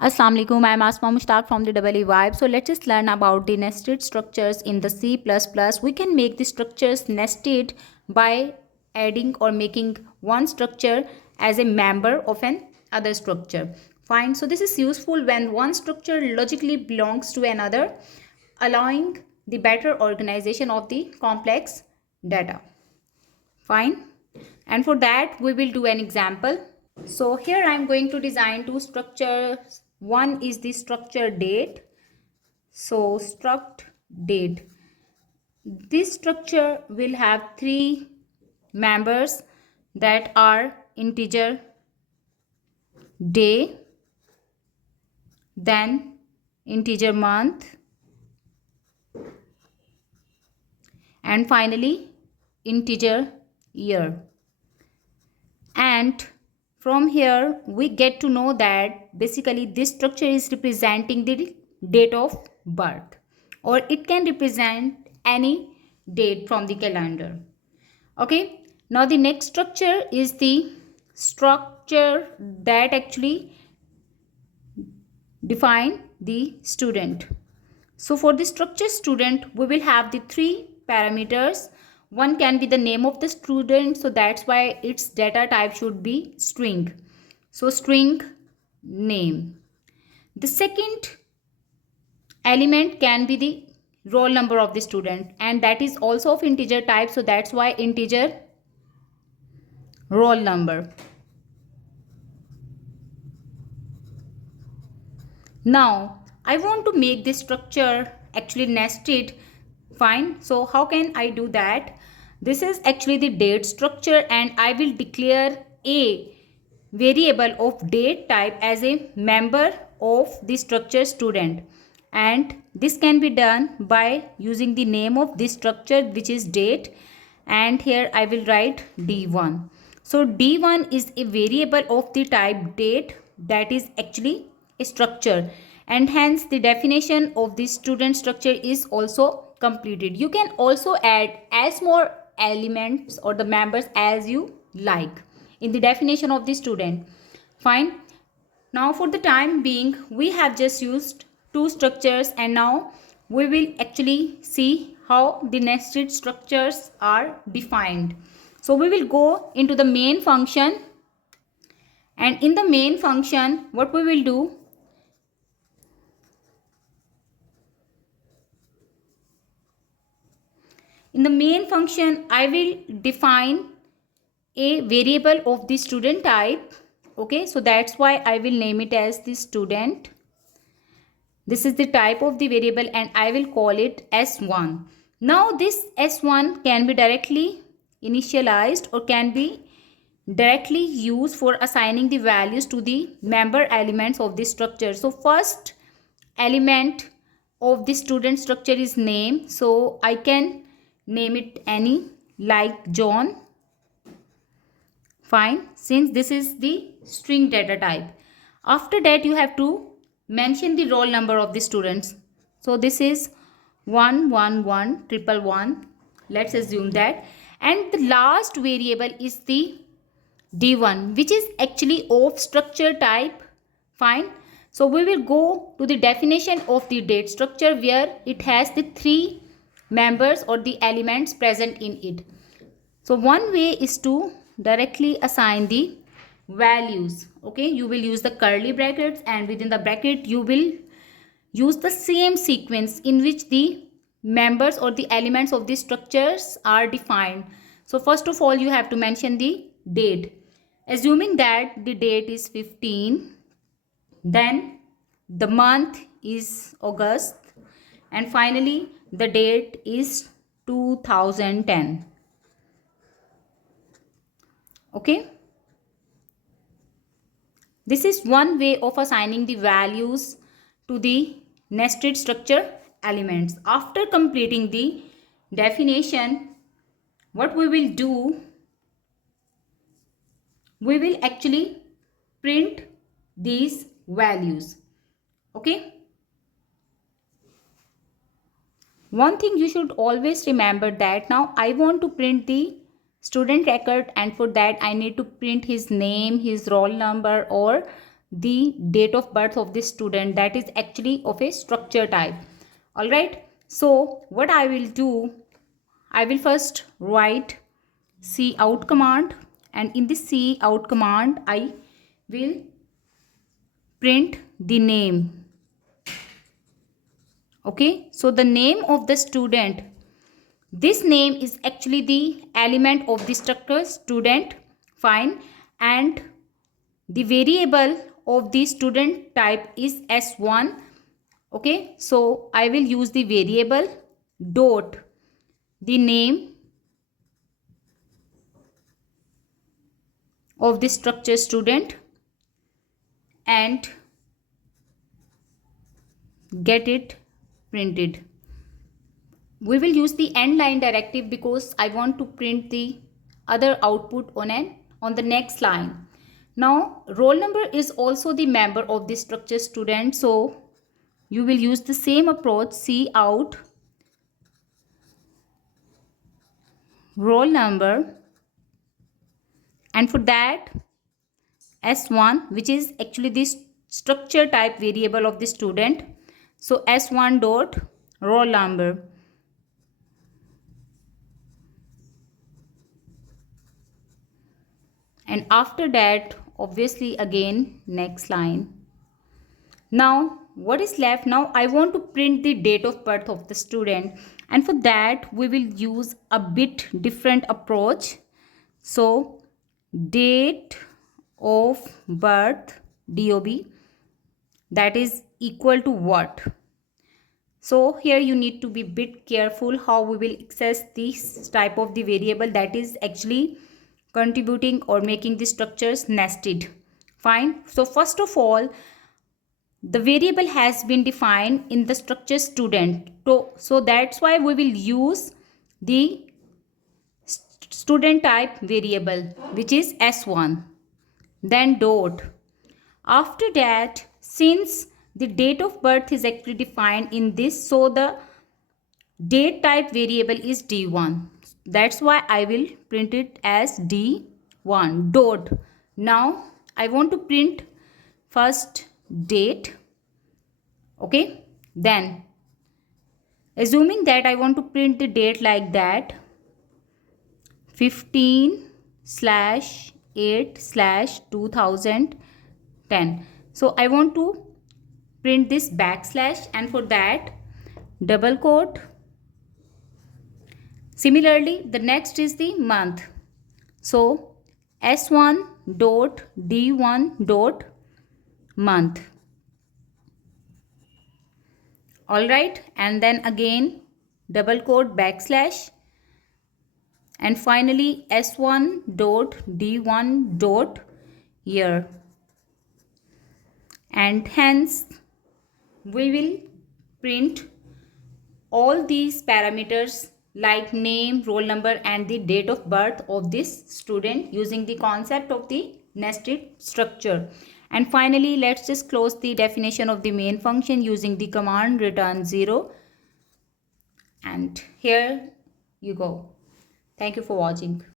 Assalamu alaikum. I'm Asma Mushtaq from the EEVIBES. So let's just learn about the nested structures in the C++. We can make the structures nested by adding or making one structure as a member of an other structure. Fine. So this is useful when one structure logically belongs to another, allowing the better organization of the complex data. Fine. And for that we will do an example. So here I am going to design two structures. One is the structure date. So struct date. This structure will have three members that are integer day, then integer month, and finally integer year. And from here we get to know that basically this structure is representing the date of birth, or it can represent any date from the calendar. Okay, now the next structure is the structure that actually define the student. So for the structure student we will have the three parameters. One can be the name of the student, so that's why its data type should be string. So string name. The second element can be the roll number of the student, and that is also of integer type, so that's why integer roll number. Now I want to make this structure actually nested. Fine. So how can I do that? This is actually the date structure, and I will declare a variable of date type as a member of the structure student, and this can be done by using the name of this structure, which is date, and here I will write d1. So d1 is a variable of the type date that is actually a structure, and hence the definition of the student structure is also completed. You can also add as more elements or the members as you like in the definition of the student. Fine. Now for the time being we have just used two structures, and now we will actually see how the nested structures are defined. So we will go into the main function, and in the main function what we will do, in the main function I will define a variable of the student type. Okay, so that's why I will name it as the student. This is the type of the variable, and I will call it s1. Now this s1 can be directly initialized or can be directly used for assigning the values to the member elements of the structure. So first element of the student structure is name, so I can name it any, like John. Fine, since this is the string data type. After that you have to mention the roll number of the students. So this is 111111. Let's assume that. And the last variable is the d1, which is actually of structure type. Fine. So we will go to the definition of the date structure, where it has the three members or the elements present in it. So one way is to directly assign the values. Okay, you will use the curly brackets, and within the bracket you will use the same sequence in which the members or the elements of the structures are defined. So first of all you have to mention the date, assuming that the date is 15, then the month is August, and finally the date is 2010. Okay, this is one way of assigning the values to the nested structure elements. After completing the definition, what we will do, we will actually print these values. Okay, one thing you should always remember, that now I want to print the student record, and for that I need to print his name, his roll number, or the date of birth of the student, that is actually of a structure type. All right, so what I will do, I will first write cout command, and in this cout command I will print the name. Okay, so the name of the student, this name is actually the element of the structure student. Fine. And the variable of the student type is s1. Okay, so I will use the variable dot the name of the structure student and get it printed. We will use the end line directive because I want to print the other output on the next line. Now roll number is also the member of the structure student, so you will use the same approach, cout roll number, and for that s1, which is actually the structure type variable of the student, so s1 dot roll number. And after that, obviously again next line. Now what is left? Now I want to print the date of birth of the student, and for that we will use a bit different approach. So date of birth DOB, that is equal to what? So here you need to be bit careful how we will access this type of the variable that is actually contributing or making the structures nested. Fine. So first of all, the variable has been defined in the structure student. So that's why we will use the student type variable, which is s1, then dot. After that, since the date of birth is actually defined in this, so the date type variable is d1. That's why I will print it as d1 dot. Now I want to print first date. Okay, then assuming that I want to print the date like that, 15/8/2010. So I want to print this backslash, and for that double quote. Similarly, the next is the month. So s1 dot d1 dot month. All right, and then again double quote backslash, and finally s1 dot d1 dot year. And hence we will print all these parameters like name, roll number, and the date of birth of this student using the concept of the nested structure. And finally, let's just close the definition of the main function using the command return 0. And here you go. Thank you for watching.